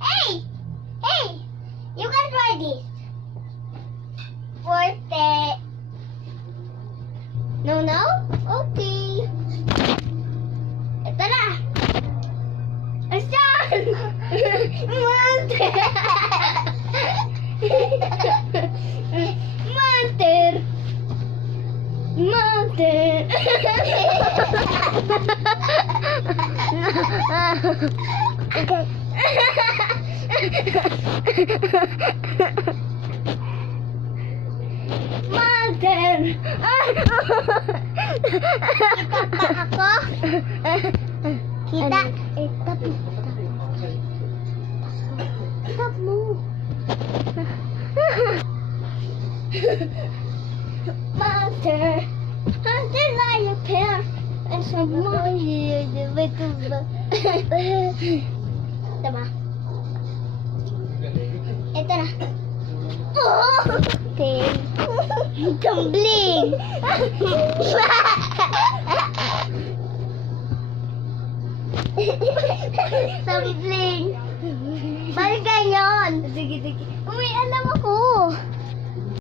Hey! Hey! You can try this. Forte. No, no? Okay. Ito na. Asan? Monster! Monster! Monster! Okay. Monster! Kita pa ako? Kita? Stop mo. Monster! Monster like a pair and some more. Diba? Ito na. Oh! Okay. Tumbling! Tumbling! Bakit ganyan? Sige, sige. Uy, alam ako.